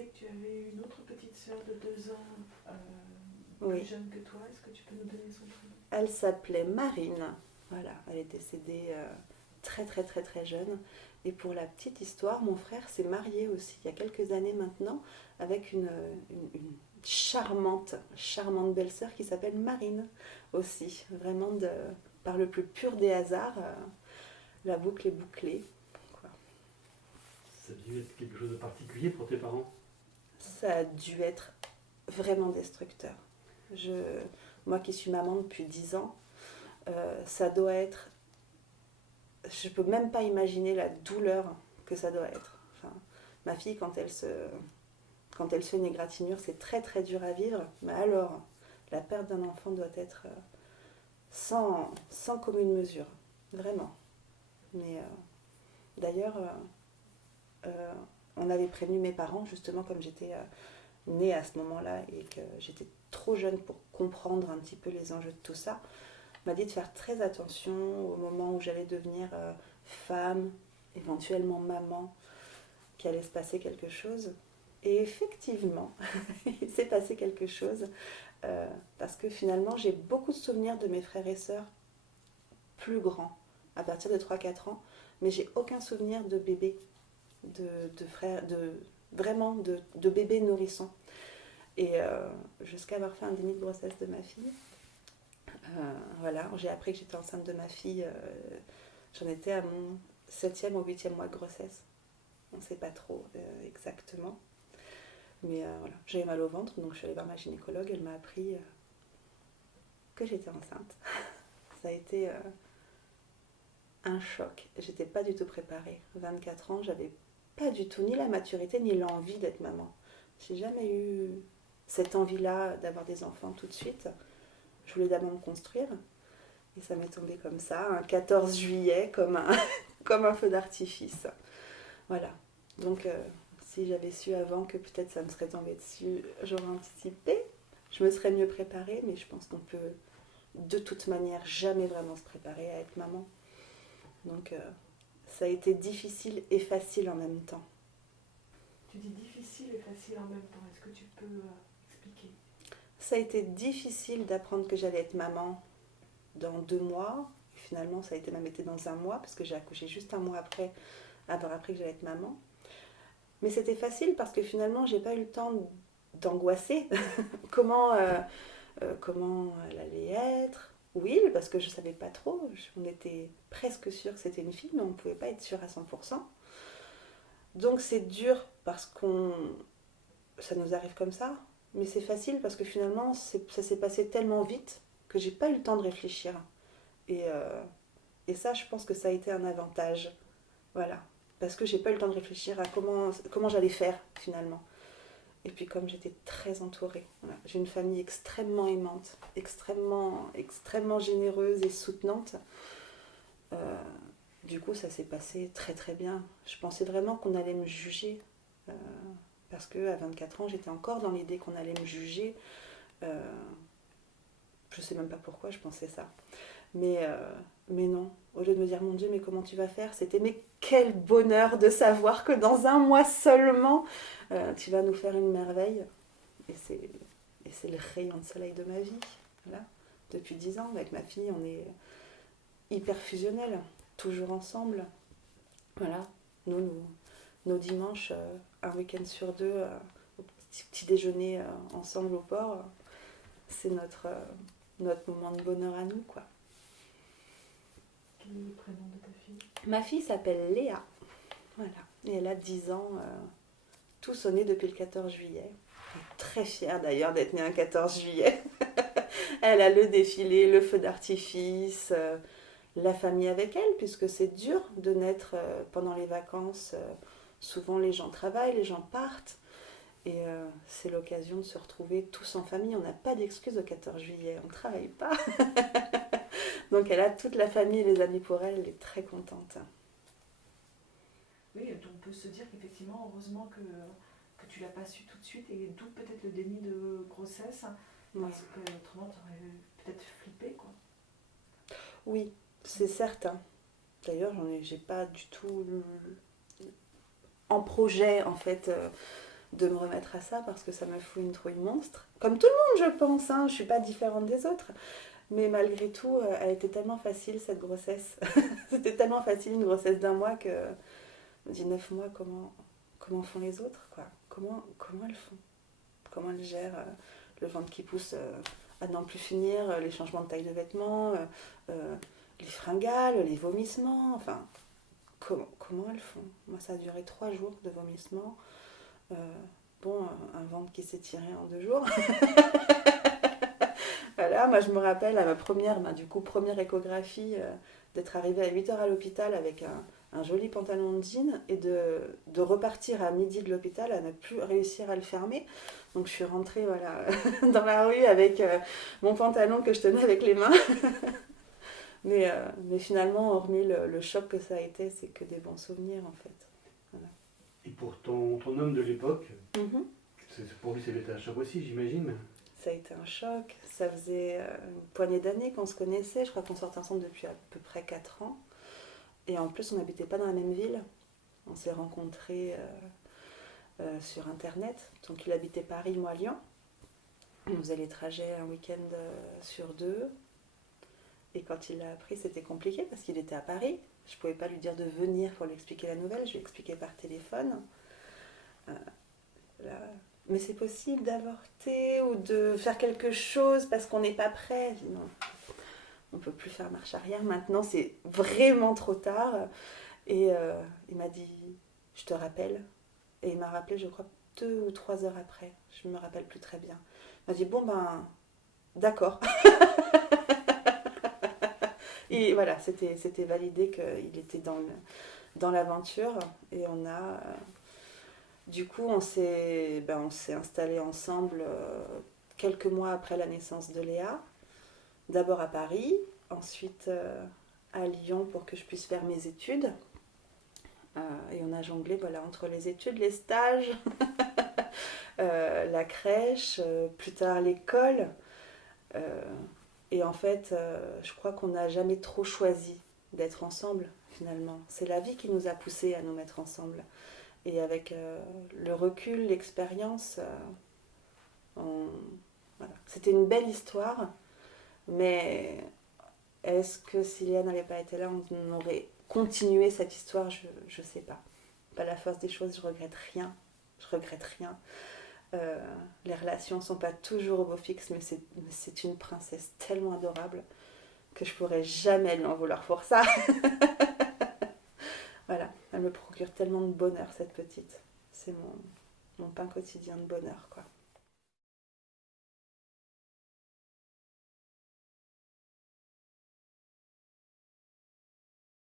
disais que tu avais une autre petite sœur de 2 ans, Oui. plus jeune que toi. Est-ce que tu peux nous donner son prénom? Elle s'appelait Marine. Voilà, elle est décédée très très très très jeune. Et pour la petite histoire, mon frère s'est marié aussi il y a quelques années maintenant avec une charmante, charmante belle-sœur qui s'appelle Marine aussi. Vraiment par le plus pur des hasards, la boucle est bouclée. Quoi. Ça a dû être quelque chose de particulier pour tes parents? Ça a dû être vraiment destructeur. Moi qui suis maman depuis 10 ans, ça doit être... Je peux même pas imaginer la douleur que ça doit être. Enfin, ma fille, quand elle se fait une égratignure, c'est très très dur à vivre. Mais alors, la perte d'un enfant doit être sans commune mesure. Vraiment. Mais d'ailleurs, on avait prévenu mes parents, justement, comme j'étais née à ce moment-là et que j'étais trop jeune pour comprendre un petit peu les enjeux de tout ça, m'a dit de faire très attention au moment où j'allais devenir femme, éventuellement maman, qu'il allait se passer quelque chose. Et effectivement, il s'est passé quelque chose parce que finalement, j'ai beaucoup de souvenirs de mes frères et sœurs plus grands, à partir de 3-4 ans, mais j'ai aucun souvenir de bébé, de frères, vraiment de bébé nourrisson. Et jusqu'à avoir fait un déni de grossesse de ma fille, voilà, j'ai appris que j'étais enceinte de ma fille. J'en étais à mon 7e ou 8e mois de grossesse. On ne sait pas trop exactement. Mais voilà, j'avais mal au ventre, donc je suis allée voir ma gynécologue. Elle m'a appris que j'étais enceinte. Ça a été un choc. J'étais pas du tout préparée. 24 ans, j'avais pas du tout ni la maturité ni l'envie d'être maman. J'ai jamais eu cette envie-là d'avoir des enfants tout de suite. Je voulais d'abord me construire. Et ça m'est tombé comme ça, un 14 juillet, comme un feu d'artifice. Voilà. Donc, si j'avais su avant que peut-être ça me serait tombé dessus, j'aurais anticipé. Je me serais mieux préparée, mais je pense qu'on peut de toute manière jamais vraiment se préparer à être maman. Donc, ça a été difficile et facile en même temps. Tu dis difficile et facile en même temps. Est-ce que tu peux expliquer? Ça a été difficile d'apprendre que j'allais être maman dans 2 mois. Finalement, ça a été même été dans 1 mois, parce que j'ai accouché juste 1 mois après avoir appris que j'allais être maman. Mais c'était facile parce que finalement, j'ai pas eu le temps d'angoisser. comment elle allait être. Oui, parce que je savais pas trop. On était presque sûr que c'était une fille, mais on pouvait pas être sûr à 100%. Donc c'est dur parce ça nous arrive comme ça. Mais c'est facile parce que finalement, ça s'est passé tellement vite que j'ai pas eu le temps de réfléchir. Et ça, je pense que ça a été un avantage. Voilà. Parce que j'ai pas eu le temps de réfléchir à comment j'allais faire finalement. Et puis comme j'étais très entourée, voilà. J'ai une famille extrêmement aimante, extrêmement généreuse et soutenante. Du coup, ça s'est passé très très bien. Je pensais vraiment qu'on allait me juger. euh, Parce qu'à 24 ans, j'étais encore dans l'idée qu'on allait me juger. Euh, je sais même pas pourquoi je pensais ça. Mais non, au lieu de me dire mon Dieu, mais comment tu vas faire, c'était mais quel bonheur de savoir que dans 1 mois seulement, tu vas nous faire une merveille. Et c'est le rayon de soleil de ma vie. Voilà. Depuis 10 ans, avec ma fille, on est hyper fusionnels, toujours ensemble. Voilà. Nos dimanches, un week-end sur 2, au petit déjeuner ensemble au port, c'est notre moment de bonheur à nous, quoi. Quel est le prénom de ta fille? Ma fille s'appelle Léa. Voilà. Et elle a 10 ans, tout sonné depuis le 14 juillet. Elle est très fière d'ailleurs d'être née un 14 juillet. Elle a le défilé, le feu d'artifice, la famille avec elle, puisque c'est dur de naître pendant les vacances. Souvent les gens travaillent, les gens partent. Et c'est l'occasion de se retrouver tous en famille. On n'a pas d'excuse au 14 juillet, on ne travaille pas. Donc elle a toute la famille et les amis pour elle, elle est très contente. Oui, on peut se dire qu'effectivement, heureusement que tu l'as pas su tout de suite, et d'où peut-être le déni de grossesse, Ouais. parce que autrement tu aurais peut-être flippé, quoi. Oui, c'est certain. D'ailleurs, j'ai pas du tout en projet, en fait, de me remettre à ça parce que ça me fout une trouille monstre. Comme tout le monde, je pense, hein, je suis pas différente des autres. Mais malgré tout, elle était tellement facile cette grossesse. C'était tellement facile une grossesse d'un mois que je me dis 9 mois, comment font les autres quoi. Comment elles font? Comment elles gèrent le ventre qui pousse à n'en plus finir, les changements de taille de vêtements, les fringales, les vomissements, enfin, comment elles font? Moi, ça a duré 3 jours de vomissements. Un ventre qui s'est tiré en 2 jours. Voilà, moi je me rappelle à ma première échographie, d'être arrivée à 8h à l'hôpital avec un joli pantalon de jean et de repartir à midi de l'hôpital à ne plus réussir à le fermer. Donc je suis rentrée voilà, dans la rue avec mon pantalon que je tenais avec les mains. mais finalement, hormis le choc que ça a été, c'est que des bons souvenirs en fait. Voilà. Et pour ton homme de l'époque, Mm-hmm. pour lui ça avait été un choc aussi, j'imagine. Ça a été un choc. Ça faisait une poignée d'années qu'on se connaissait. Je crois qu'on sortait ensemble depuis à peu près 4 ans. Et en plus, on n'habitait pas dans la même ville. On s'est rencontrés sur Internet. Donc, il habitait Paris, moi Lyon. On faisait les trajets un week-end sur 2. Et quand il l'a appris, c'était compliqué parce qu'il était à Paris. Je ne pouvais pas lui dire de venir pour lui expliquer la nouvelle. Je lui expliquais par téléphone. Mais c'est possible d'avorter ou de faire quelque chose parce qu'on n'est pas prêt. Je dis non, on ne peut plus faire marche arrière. Maintenant, c'est vraiment trop tard. Et il m'a dit, je te rappelle. Et il m'a rappelé, je crois, 2 ou 3 heures après. Je ne me rappelle plus très bien. Il m'a dit, bon ben, d'accord. Et voilà, c'était validé qu'il était dans l'aventure. Et on a... Du coup, on s'est installés ensemble quelques mois après la naissance de Léa. D'abord à Paris, ensuite à Lyon pour que je puisse faire mes études. Et on a jonglé voilà, entre les études, les stages, la crèche, plus tard l'école. Et en fait, je crois qu'on n'a jamais trop choisi d'être ensemble, finalement. C'est la vie qui nous a poussés à nous mettre ensemble. Et avec le recul, l'expérience, voilà. C'était une belle histoire, mais est-ce que si Léa n'avait pas été là, on aurait continué cette histoire? Je ne sais pas. Par la force des choses, je regrette rien. Les relations ne sont pas toujours au beau fixe, mais c'est une princesse tellement adorable que je ne pourrais jamais lui en vouloir pour ça. Voilà, elle me procure tellement de bonheur, cette petite. C'est mon pain quotidien de bonheur, quoi.